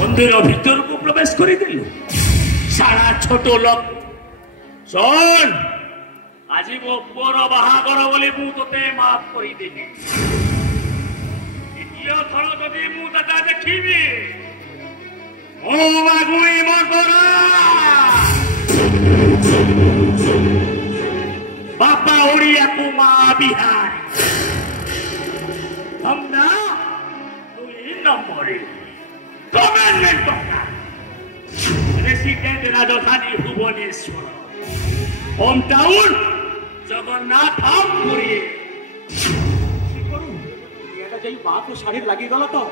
मंदिर भीतर को प्रवेश कर सारा छोट लोक सुन आज मो पुअर बाहागर बोली मुझे माफ करदेवी द्वितीय थर जदि मुझे देखी मागुणी मगरा बापा ओडिया को माँ बिहारी हमना दुई नंबर गवर्नमेंट रेसिडेंट राजधानी भुवनेश्वर होम टाउन जगन्नाथपुरी माँ को शाढ़ी लगिगला तो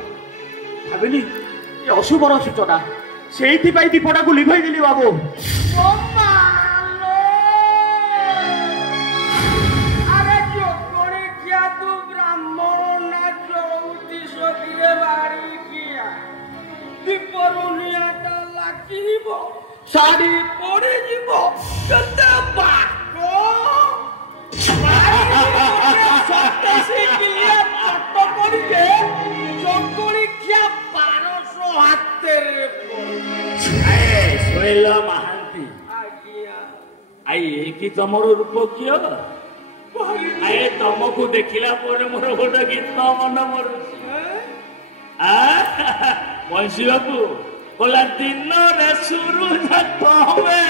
भाविली अशुभर सूचना से दीपटा को लिभाई देली बाबू शाड़ी पड़े जीव केते बाको सत्तासी किलिया पट्ट करिके चकोड़ी खिया 1200 हाथे रे ए सोइला महांती आगिया आई की तमरो रूप कियो आए तमको देखिला पर मोर गोटे गीत मन मरुछि बंशी बाबू बोला दिन रे सूरज तमे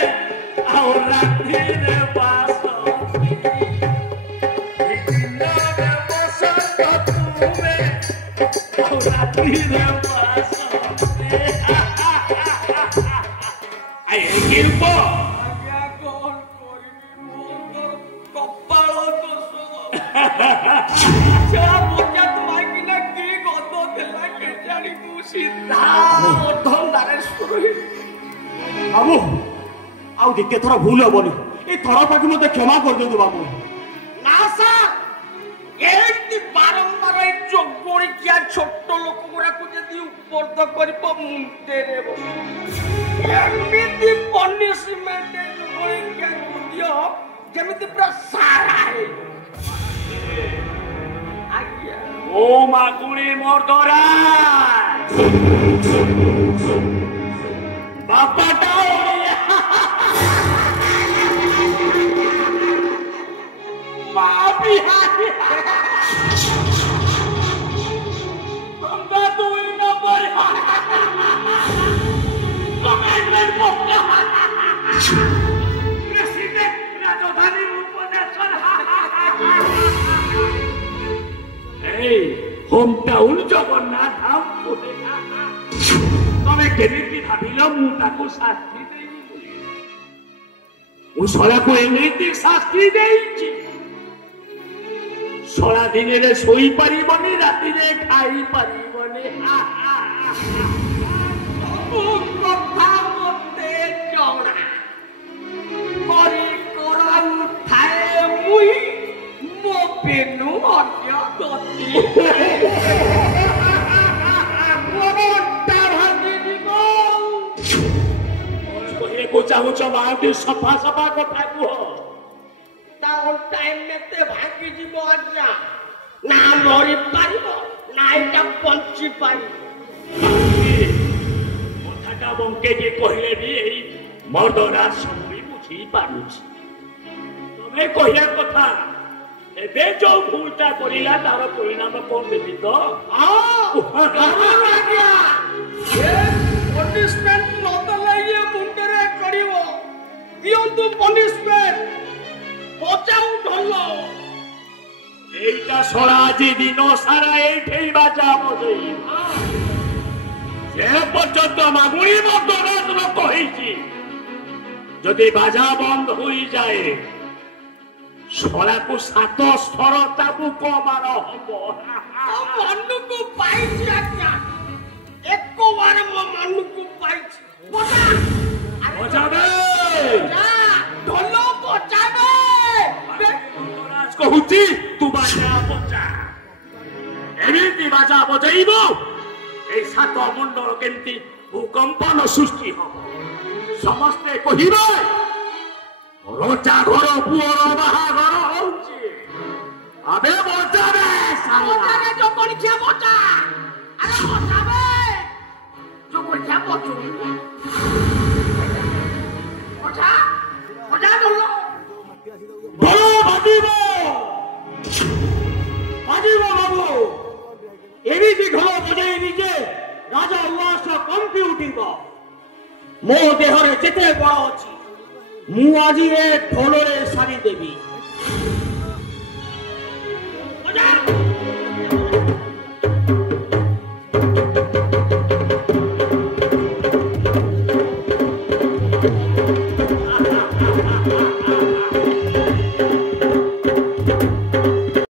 आउ राती रे बास दिन रे बसंत तुमे आउ राती रे बास आए गिरबो आज्ञा कौन करी मोर कपाल दोष जा मोजा तुम्हारी किना की गतो देला के जानी तू सीधा बाबू आउ द्वितीय थर भूल हेनी ये थर पाखी मत क्षमा कर दिखाँ बाबू ना सर ये बारंबार जोगोड़ी क्या छोट लोक गुड़ा को जदि उपरद कर मुंडे एमती पनिशमेंट जोगोड़ी क्या दियो जेमिति पूरा सारा है आज्ञा ओ माकुड़ी मर्दरा बापाटा माँ बिहारी हमका दुई नंबर गवर्नमेंट पक्का प्रेसिडेंट राजधानी भुवनेश्वर होम टाउन जगन्नाथपुरी तमें केमिति भाविल मुझे शास्ति शला को एमती शास्ति शला दिन में शोई पारिबनी राति में खाई पारिबनी कथा मते जणा करी करा उठाए मुई मो पेनु अन्य गति को चाहूच मांगे सफा सफा कथा कह टाउन टाइम में ते भागी जीव आज्ञा ना मरी पारिबो ना एटा पंची पारी कथाटा बंके जे कहले भी एई मर्दरा सबी बुझी पारुछि तमे कहिया कथा एबे जो भूलटा करिला तार परिणाम कोन देबी तो आज्ञा ये पनिशमेंट नदले ये मुंडरे करिवो दियंतु पनिशमेंट बचाऊ ढलो एटा सळा आज दिन सारा एठेई बाजा बजई जे पर्यंत मागुणी मर्दराज न कहिछि जदि बाजा बंद होई जाए सळा को 7 स्तर चाबुक मार हबो मनु को पाइछि आज्ञा एक बार मो मनु को पाइछि बजा बजाबे जा ढोलो बजाबे राज कहूची तू बाजा बजा एमिति बाजा बजाइबो ए 7 मंडल केमती भूकंपन सृष्टि हबो समस्ते कहिबे रोचा घर पुअर बाहागर होउची अबे बजाबे बजाबे जो कोन क्या बजा अरे बजाबे जो कोन क्या ପଚୁନି ଅଜା ଅଜା ଭଲ ବାଜିବ ବାବୁ ଏମିତି ଢୋଲ ବଜେଇବି ଯେ ରାଜା ଉଆସ କମ୍ପି ଉଠିବ ମୋ ଦେହରେ ଯେତେ ବଳ ଅଛି ମୁଁ ଆଜି ଏ ଢୋଲରେ ସାରିଦେବି।